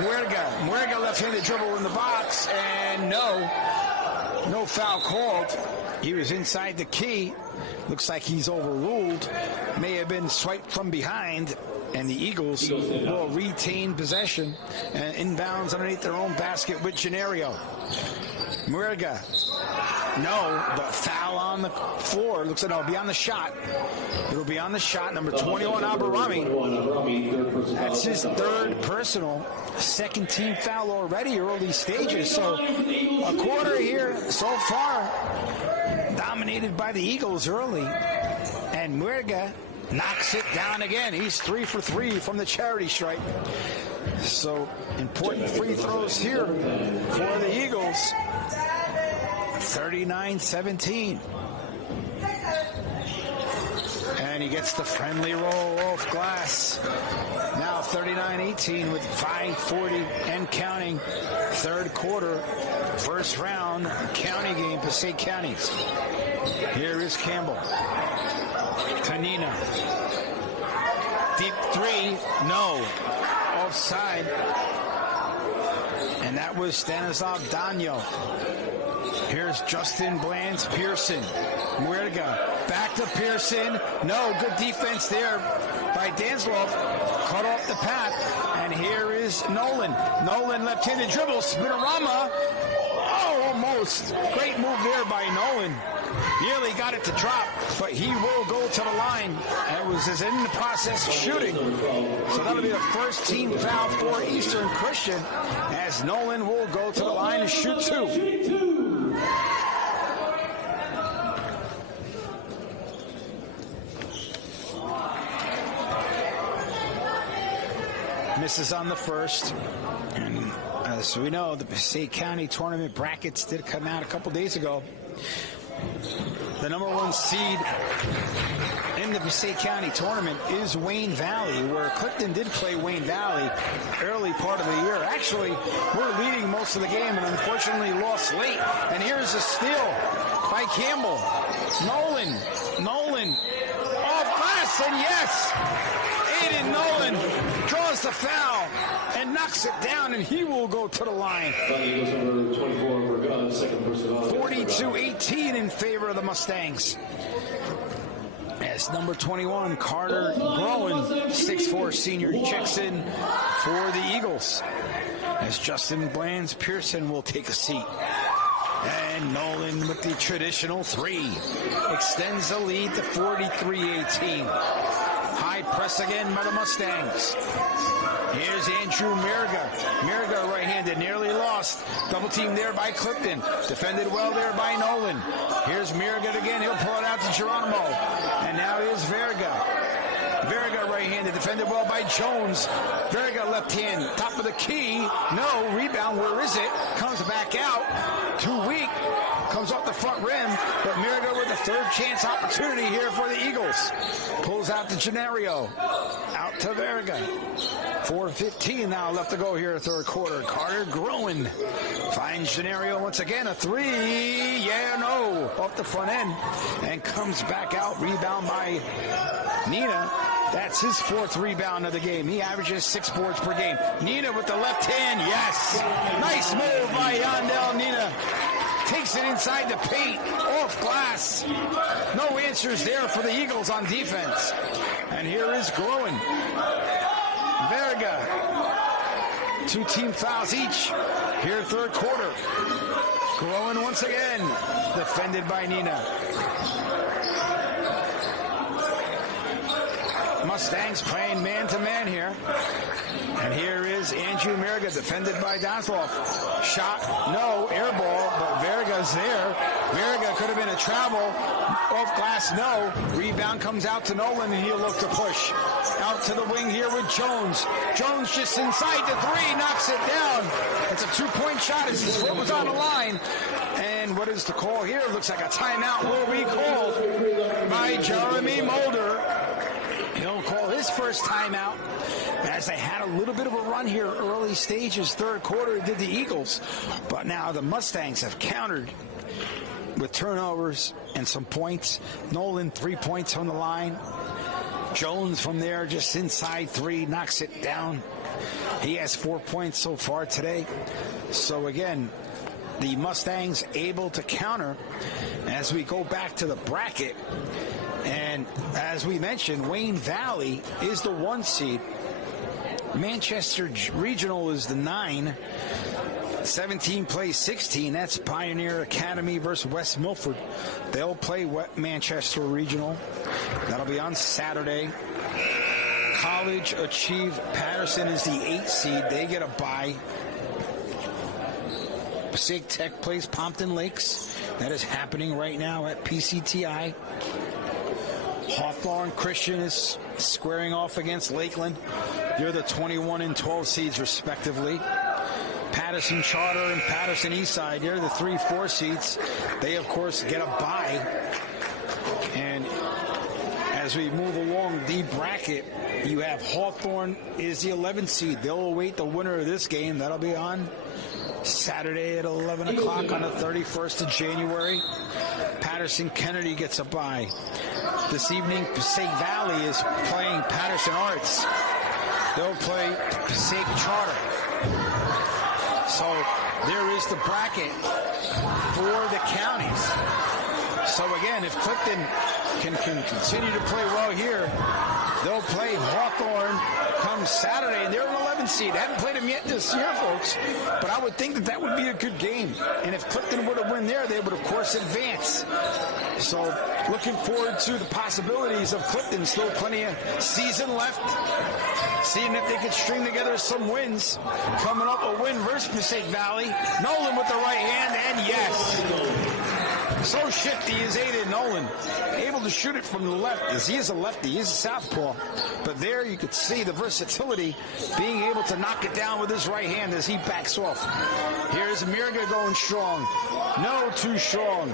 Muerga left-handed dribble in the box, and no foul called. He was inside the key. Looks like he's overruled. May have been swiped from behind. And the Eagles will retain possession and inbounds underneath their own basket with Gennaro. Muerga. No, but foul on the floor. Looks like it'll be on the shot. It'll be on the shot. Number 21, Aberami. That's his third personal. Second team foul already, early stages. So a quarter here so far dominated by the Eagles early. And Muerga knocks it down again. He's 3 for 3 from the charity stripe. So important free throws here for the Eagles. 39-17. And he gets the friendly roll off glass. Now 39-18 with 5:40 and counting. Third quarter, first round county game, Passaic Counties. Here is Campbell. Tanina. Deep three, no. Offside. And that was Stanislav Danyo. Here's Justin Blands Pearson. Muerga back to Pearson. No, good defense there by Danzloff. Cut off the path. And here is Nolan. Nolan left-handed dribble. Spinorama. Oh, almost. Great move there by Nolan. Nearly got it to drop, but he will go to the line. It was in the process of shooting. So that'll be the first team foul for Eastern Christian, as Nolan will go to the line and shoot two. Misses on the first. And as we know, the Passaic County tournament brackets did come out a couple days ago. The number one seed in the Passaic County tournament is Wayne Valley, where Clifton did play Wayne Valley early part of the year. Actually, we're leading most of the game and unfortunately lost late. And here's a steal by Campbell. Nolan off glass, and yes, Aiden Nolan draws the foul and knocks it down, and he will go to the line. 42-18 in favor of the Mustangs. As number 21, Carter Groen, 6'4" senior, checks in for the Eagles. As Justin Blands Pearson will take a seat. And Nolan with the traditional three. Extends the lead to 43-18. High press again by the Mustangs. Here's Andrew Muerga. Muerga right-handed, nearly lost. Double team there by Clifton. Defended well there by Nolan. Here's Muerga again. He'll pull it out to Geronimo. And now here's Verga. Verga right-handed, defended well by Jones. Verga left hand, top of the key. No, rebound, where is it? Comes back out. Too weak. Comes off the front rim, but Muerga with a third chance opportunity here for the Eagles. Pulls out to Gennaro. Out to Verga. 4:15 now left to go here third quarter. Carter Groen finds Gennaro once again. A three. Yeah, no. Off the front end. And comes back out. Rebound by Nina. That's his fourth rebound of the game. He averages 6 boards per game. Nina with the left hand. Yes. Nice move by Yandel Nina. Takes it inside the paint, off glass. No answers there for the Eagles on defense. And here is Groen. Verga. 2 team fouls each. Here third quarter. Groen once again. Defended by Nina. Mustangs playing man-to-man here. And here is Andrew Muerga, defended by Danzloff. Shot, no, air ball, but Verga's there. Verga could have been a travel. Off glass, no. Rebound comes out to Nolan, and he'll look to push. Out to the wing here with Jones. Jones just inside the three, knocks it down. It's a 2-point shot as his foot was on the line. And what is the call here? Looks like a timeout will be called by Jeremy Mulder. He'll call his first timeout, as they had a little bit of a run here early stages, third quarter, did the Eagles. But now the Mustangs have countered with turnovers and some points. Nolan, 3 points on the line. Jones from there, just inside three, knocks it down. He has 4 points so far today. So again, the Mustangs able to counter as we go back to the bracket. And as we mentioned, Wayne Valley is the 1 seed. Manchester Regional is the 9. 17 plays 16. That's Pioneer Academy versus West Milford. They'll play Manchester Regional. That'll be on Saturday. College Achieve Patterson is the 8 seed. They get a bye. Passaic Tech plays Pompton Lakes. That is happening right now at PCTI. Hawthorne Christian is squaring off against Lakeland. They're the 21 and 12 seeds respectively. Patterson Charter and Patterson Eastside, they're the 3-4 seeds. They, of course, get a bye. And as we move along the bracket, you have Hawthorne is the 11th seed. They'll await the winner of this game. That'll be on Saturday at 11 o'clock on the 31st of January. Patterson Kennedy gets a bye. This evening, Passaic Valley is playing Patterson Arts. They'll play Passaic Charter. So there is the bracket for the counties. So again, if Clifton can continue to play well here, they'll play Hawthorne come Saturday, and they're an 11th seed. They haven't played them yet this year, folks, but I would think that that would be a good game. And if Clifton were to win there, they would, of course, advance. So looking forward to the possibilities of Clifton. Still plenty of season left. Seeing if they can string together some wins. Coming up a win versus Passaic Valley. Nolan with the right hand, and yes. So shifty is Aiden Nolan. Able to shoot it from the left, as he is a lefty, he is a southpaw. But there you could see the versatility, being able to knock it down with his right hand as he backs off. Here's Mirga going strong. No, too strong.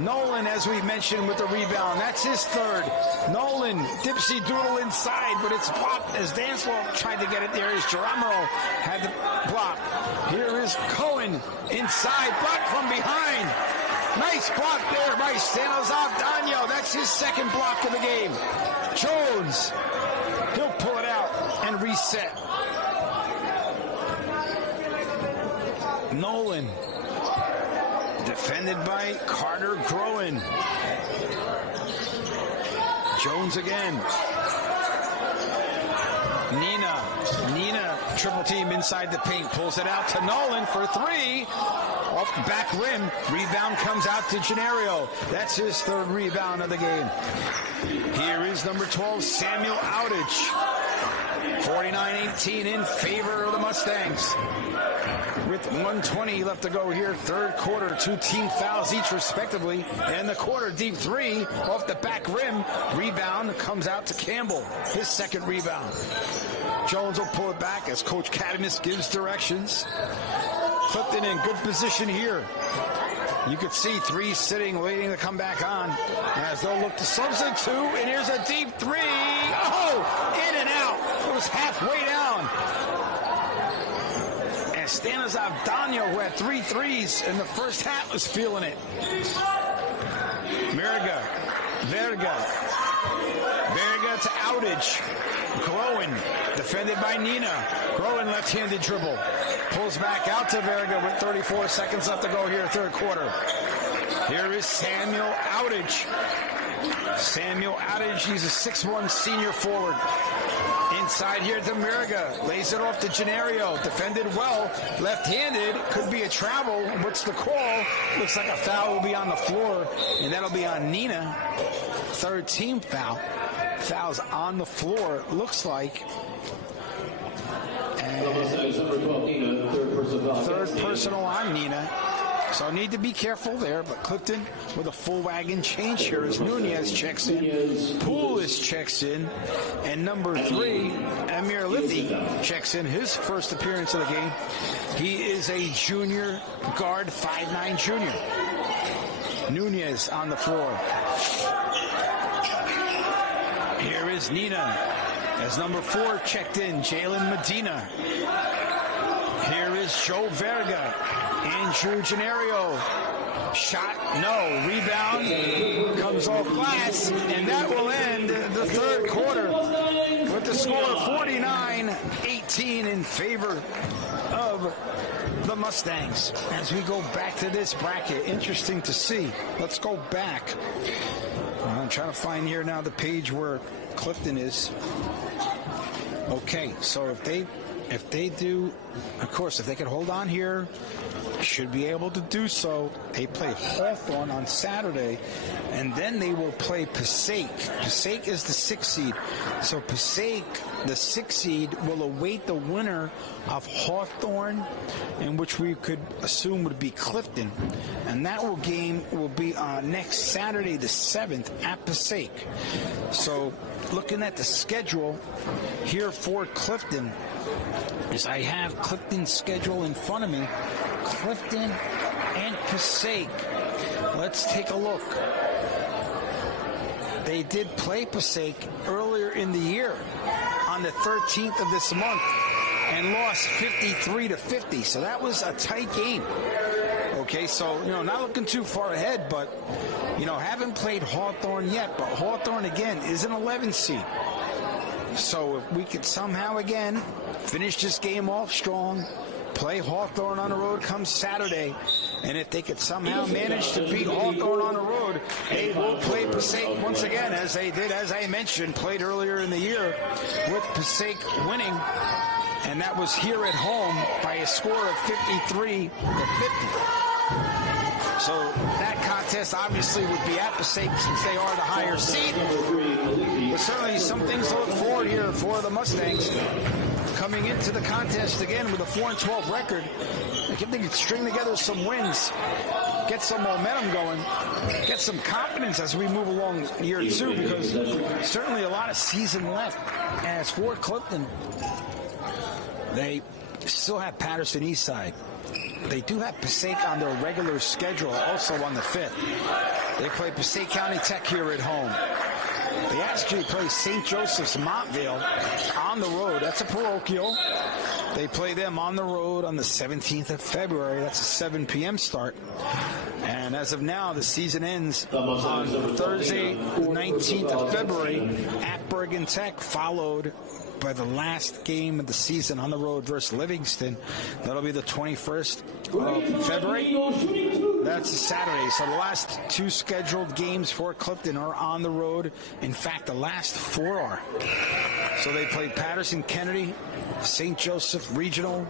Nolan, as we mentioned, with the rebound. That's his third. Nolan, dipsy doodle inside, but it's blocked as Danswell tried to get it there as Geronimo had the block. Here is Cohen inside, blocked from behind. Nice block there by Stanislav Danyo. That's his second block of the game. Jones, he'll pull it out and reset. Nolan, defended by Carter Groen. Jones again. Nina, triple team inside the paint, pulls it out to Nolan for 3. Off the back rim, rebound comes out to Gennario. That's his third rebound of the game. Here is number 12, Samuel Outich. 49-18 in favor of the Mustangs. With 1:20 left to go here, third quarter, 2 team fouls each respectively. And the quarter, deep 3 off the back rim. Rebound comes out to Campbell, his second rebound. Jones will pull it back as Coach Cadamus gives directions. Clifton in good position here. You could see 3 sitting, waiting to come back on as they'll look to substitute. And here's a deep 3. Oh, in and out. It was halfway down. And Stanislav Danyo, who had 3 threes in the first half, was feeling it. Verga to Outich. Groen, defended by Nina. Groen left-handed dribble. Pulls back out to Verga with 34 seconds left to go here, third quarter. Here is Samuel Outich. He's a 6'1 senior forward. Inside here to Mirga. Lays it off to Gennario. Defended well. Left-handed. Could be a travel. What's the call? Looks like a foul will be on the floor, and that'll be on Nina. Third team foul. Fouls on the floor, it looks like. And third personal on Nina. So need to be careful there, but Clifton with a full wagon change here as Nunez checks in. Poulis checks in. And number 3, Amir Lithi checks in, his first appearance of the game. He is a junior guard, 5'9 junior. Nunez on the floor. Here is Nina as number 4 checked in, Jalen Medina. Here is Joe Verga. Andrew Gennario. Shot, no. Rebound comes off glass, and that will end the third quarter with the score of 49-18 in favor of the Mustangs. As we go back to this bracket, interesting to see. Let's go back. I'm trying to find here now the page where Clifton is. Okay, so if they do, of course, if they can hold on here, should be able to do so. They play Hawthorne on Saturday, and then they will play Passaic. Passaic is the 6th seed. So Passaic, the 6th seed, will await the winner of Hawthorne, in which we could assume would be Clifton. And that game will be next Saturday, the 7th, at Passaic. So looking at the schedule here for Clifton, as I have Clifton's schedule in front of me, Clifton and Passaic. Let's take a look. They did play Passaic earlier in the year on the 13th of this month and lost 53-50. So that was a tight game. Okay, so, not looking too far ahead, but, haven't played Hawthorne yet. But Hawthorne, again, is an 11 seed. So if we could somehow, again, finish this game off strong, play Hawthorne on the road come Saturday, and if they could somehow manage to beat Hawthorne on the road, they will play Passaic once again, as they did, as I mentioned, played earlier in the year, with Passaic winning, and that was here at home by a score of 53-50. So that contest obviously would be at Passaic since they are the higher seed. But certainly some things to look forward here for the Mustangs. Coming into the contest again with a 4-12 record, I think they can string together some wins, get some momentum going, get some confidence as we move along year 2, because certainly a lot of season left. As for Clifton, they still have Patterson Eastside. They do have Passaic on their regular schedule, also on the 5th. They play Passaic County Tech here at home. They actually play St. Joseph's Montville on the road. That's a parochial. They play them on the road on the 17th of February. That's a 7 p.m. start. And as of now, the season ends on Thursday, the 19th of February at Bergen Tech, followed by the last game of the season on the road versus Livingston. That'll be the 21st of February. That's a Saturday. So the last 2 scheduled games for Clifton are on the road. In fact, the last 4 are. So they played Patterson Kennedy, St. Joseph Regional,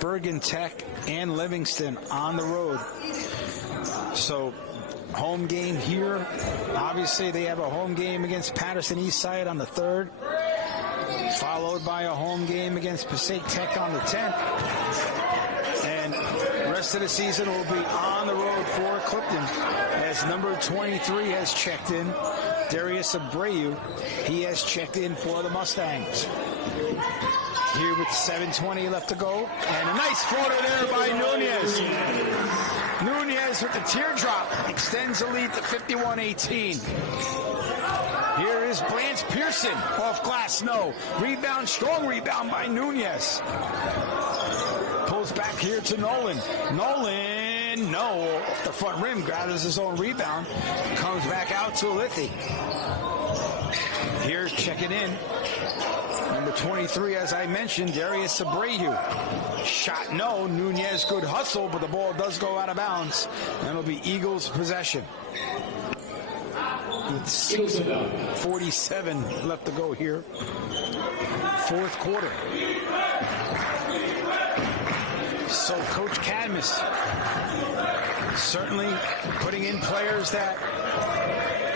Bergen Tech, and Livingston on the road. So home game here. Obviously, they have a home game against Patterson Eastside on the 3rd, followed by a home game against Passaic Tech on the 10th. And the rest of the season will be on the road for Clifton, as number 23 has checked in. Darius Abreu, he has checked in for the Mustangs. Here with 7:20 left to go. And a nice floater there by Nunez. Nunez with the teardrop extends the lead to 51-18. Here is Blanche Pearson off glass, no. Rebound, strong rebound by Nunez. Pulls back here to Nolan. Nolan, no, off the front rim, gathers his own rebound. Comes back out to Lithi. Here's checking in. Number 23, as I mentioned, Darius Abreu. Shot no. Nunez, good hustle, but the ball does go out of bounds. And it'll be Eagles' possession. With 6:47 left to go here. 4th quarter. So Coach Cadmus certainly putting in players that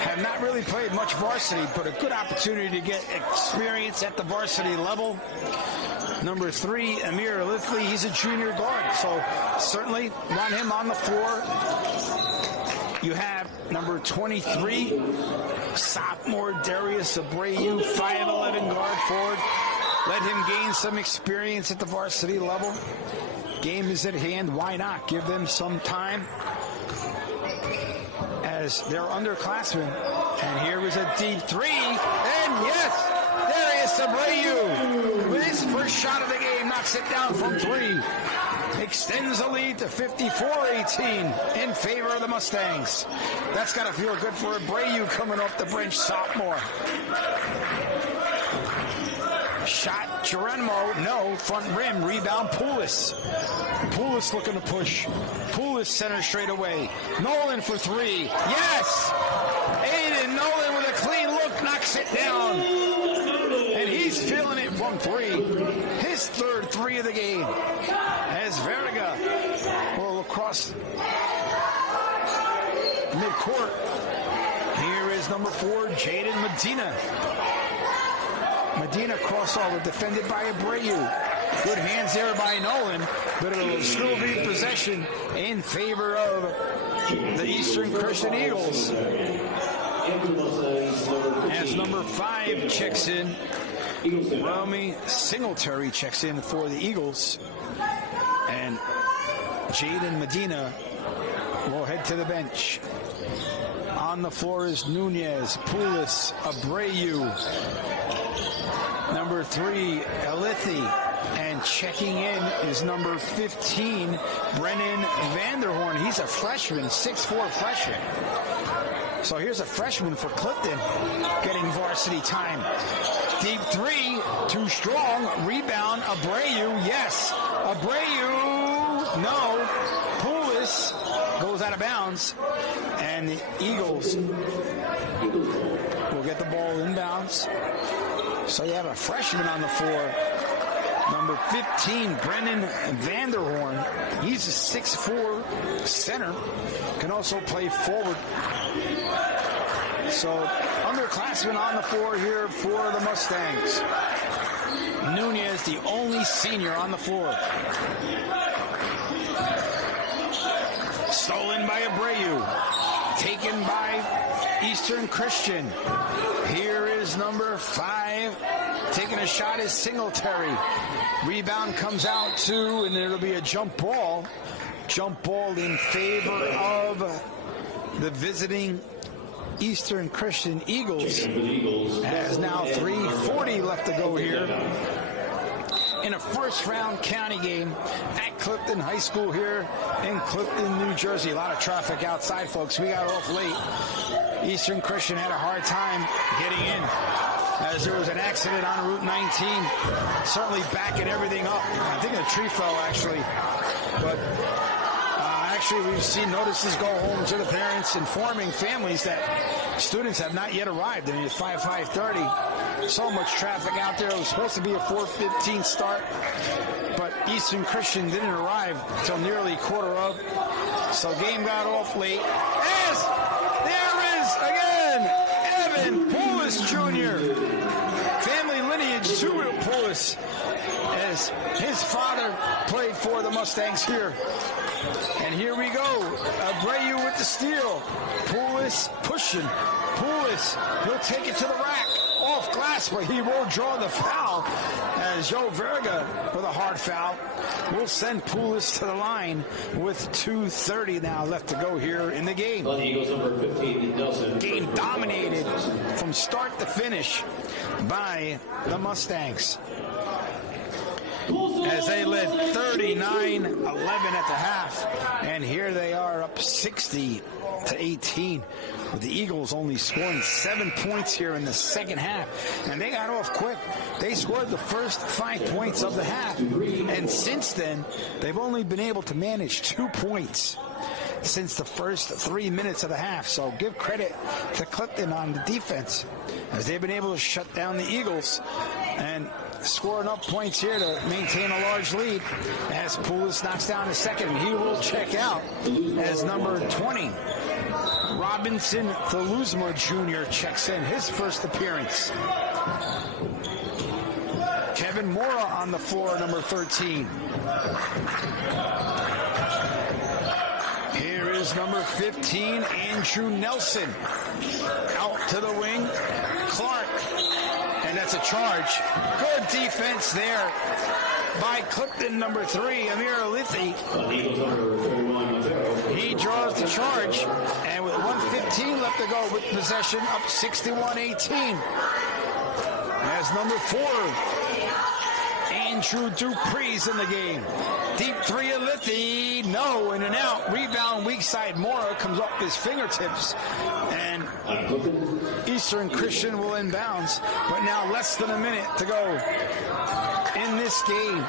have not really played much varsity, but a good opportunity to get experience at the varsity level. Number 3, Amir Lifley, he's a junior guard, so certainly want him on the floor. You have number 23, sophomore Darius Abreu, 5'11" guard forward. Let him gain some experience at the varsity level. Game is at hand. Why not give them some time as they're underclassmen? And here is a deep 3. And yes, Darius Abreu with his first shot of the game knocks it down from 3. Extends the lead to 54-18 in favor of the Mustangs. That's got to feel good for Abreu coming off the bench, sophomore. Shot Geronimo, no. Front rim, rebound, Poulis. Poulis looking to push. Poulis center straight away. Nolan for three. Yes! Aiden Nolan with a clean look, knocks it down. And he's feeling it from three. His third three of the game. As Verga will across midcourt. Here is number 4, Jaden Medina. Medina crossover defended by Abreu. Good hands there by Nolan, but it will still be possession in favor of the Eastern Christian Eagles. As number 5 checks in, Romy Singletary checks in for the Eagles. And Jaden Medina will head to the bench. On the floor is Nunez, Poulis, Abreu. Number 3, Elithi. And checking in is number 15, Brennan Vanderhorn. He's a freshman, 6'4" freshman. So here's a freshman for Clifton getting varsity time. Deep three, too strong. Rebound, Abreu, yes. Abreu, no. Poulis goes out of bounds. And the Eagles will get the ball inbounds. So you have a freshman on the floor. Number 15, Brennan Vanderhorn. He's a 6'4" center. Can also play forward. So underclassmen on the floor here for the Mustangs. Nunez, the only senior on the floor. Stolen by Abreu. Taken by Eastern Christian. Here is number 5. Taking a shot is Singletary. Rebound comes out to, and it'll be a jump ball. Jump ball in favor of the visiting Eastern Christian Eagles. Has now 3:40 left to go here in a first-round county game at Clifton High School here in Clifton, New Jersey. A lot of traffic outside, folks. We got off late. Eastern Christian had a hard time getting in as there was an accident on Route 19. Certainly backing everything up. I think a tree fell, actually. But actually, we've seen notices go home to the parents informing families that students have not yet arrived. I mean, it's 5:30. So much traffic out there. It was supposed to be a 4:15 start, but Eastern Christian didn't arrive until nearly quarter of. So game got off late. As there is again, Evan Poulis Jr. Family lineage to Poulis, as his father played for the Mustangs here. And here we go. Abreu with the steal. Poulis pushing. Poulis, he'll take it to the rack. Off glass, but he will draw the foul. As Joe Verga, with a hard foul, will send Poulis to the line with 2:30 now left to go here in the game. Game dominated from start to finish by the Mustangs, as they led 39-11 at the half, and here they are up 60-18, with the Eagles only scoring 7 points here in the second half, and they got off quick. They scored the first 5 points of the half, and since then they've only been able to manage 2 points since the first 3 minutes of the half. So give credit to Clifton on the defense, as they've been able to shut down the Eagles and score enough points here to maintain a large lead. As Poulis knocks down the second, he will check out as number 20. Robinson Thaluzma Jr. checks in, his first appearance. Kevin Mora on the floor, number 13. Here is number 15, Andrew Nelson. Out to the wing, Clark. And that's a charge. Good defense there by Clifton, number 3, Amir Alithi. He draws the charge, and with 1:15 left to go with possession, up 61-18. As number 4, True Dupree's in the game. Deep three of Liffey. No, in and out. Rebound, weak side. Mora comes off his fingertips. And Eastern Christian will inbounds. But now less than a minute to go in this game.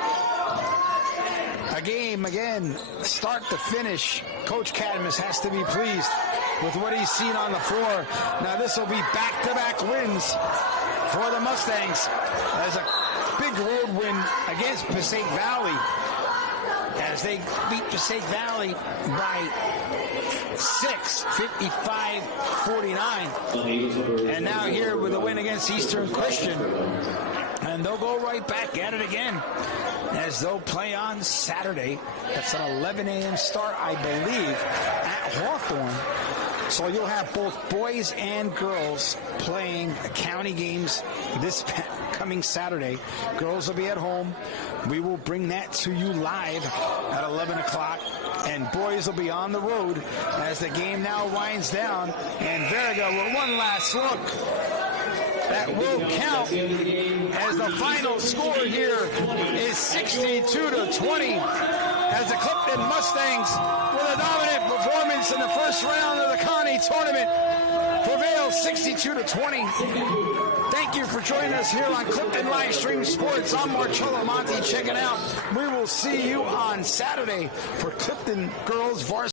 A game, again, start to finish. Coach Cadmus has to be pleased with what he's seen on the floor. Now this will be back-to-back wins for the Mustangs as a big road win against Passaic Valley as they beat Passaic Valley by 6, 55-49. And now here with a win against Eastern Christian. And they'll go right back at it again as they'll play on Saturday. That's an 11 a.m. start, I believe, at Hawthorne. So you'll have both boys and girls playing county games this coming Saturday. Girls will be at home. We will bring that to you live at 11 o'clock. And boys will be on the road as the game now winds down. And Verga with one last look. That will count as the final score here is 62-20 as the Clifton Mustangs, with a dominant performance in the first round of the county tournament, prevail 62-20. Thank you for joining us here on Clifton Livestream Sports. I'm Marcello Monti checking out. We will see you on Saturday for Clifton Girls Varsity.